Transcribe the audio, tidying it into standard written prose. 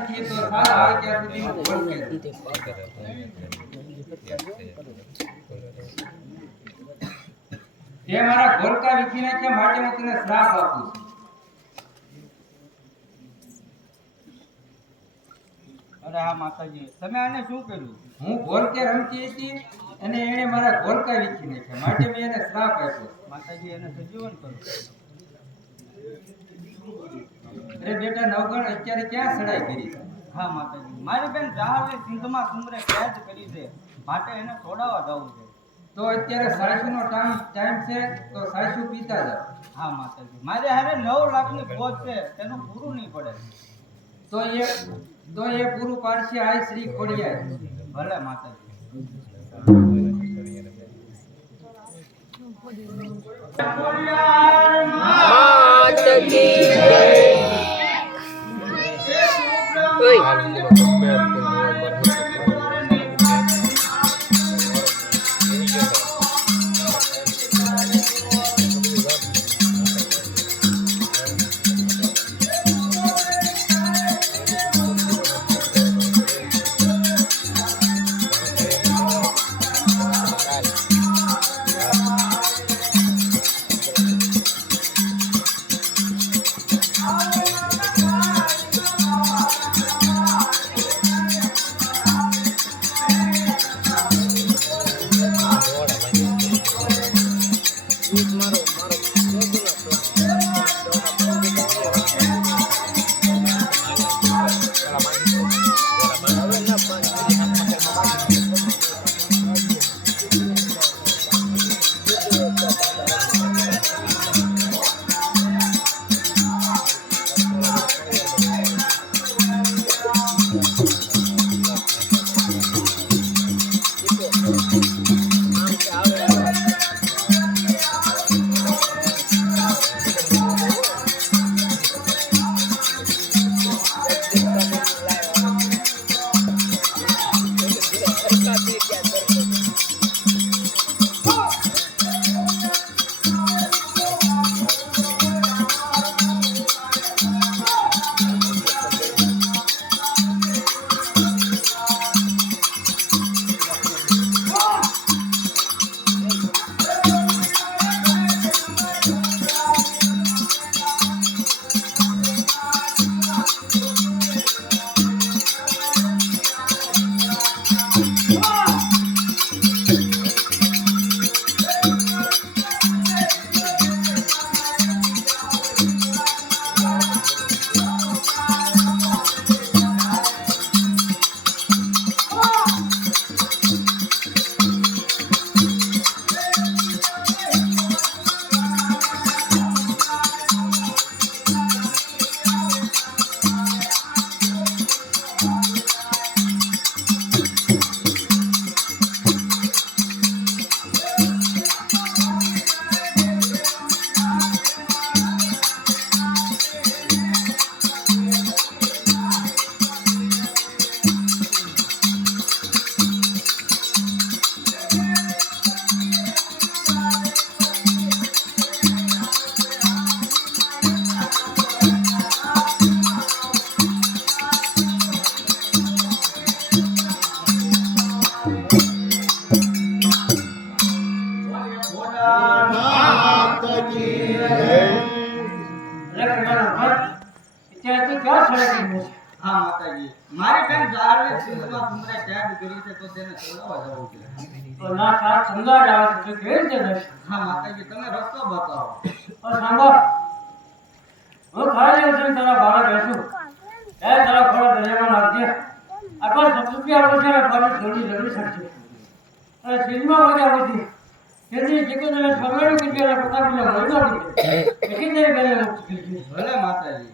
નથી તો સાલ આવે ત્યાં સુધી બોલ કે તે મારા ગોલકા વીખી નાખ્યા માટે હું તને શ્રાપ આપું છું. અરે હા માતાજી, તમે આને શું કર્યું? હું ગોલકે રમતી હતી અને એને મારા ગોલકા વીખી નાખ્યા માટે મેં એને શ્રાપ આપ્યો. માતાજી એને સજીવન કરો. અરે બેટા નવગણ અત્યારે ક્યાં સડાઈ કરી? હા માતાજી, મારી બેન જાહલે સિંધમાં સુમરે કેદ કરી છે માટે એને છોડાવવા જવું છે. તો અત્યારે સાસુનો ટાઈમ છે તો સાસુ પીતા જાવ. હા માતાજી, મારે હારે 9 લાખની ફોજ છે, તેનું પૂરું નહીં પડે. તો એ પૂરું પાડશે આ શ્રી ખોડિયાર. ભલે માતાજી. હા માતાજી, મારી બેન જાહલે સિંધમાં સુમરે કેદ કરી છે તો તેને છોડાવવા જવું છે. તો ના સાથ સમજાડ આવે છે કેવી રીતે જશે? હા માતાજી, તમે રસ્તો બતાવો. પણ સાંભળ, હું ખાઈ લઉં છું તારા ભાડે બેસું એ તારા ફળ દરિયામાં નાખજે. આખો રૂપિયા આવશે ને ફળ થોડી જરૂર થશે. અને સિંધમાં મજા બધી તેથી ચિકન અને સમેડું કીધું અને પતા પીલા મહિનો કીધું એટલી તેરી બેને મુક્ત થઈ. ભલે માતાજી.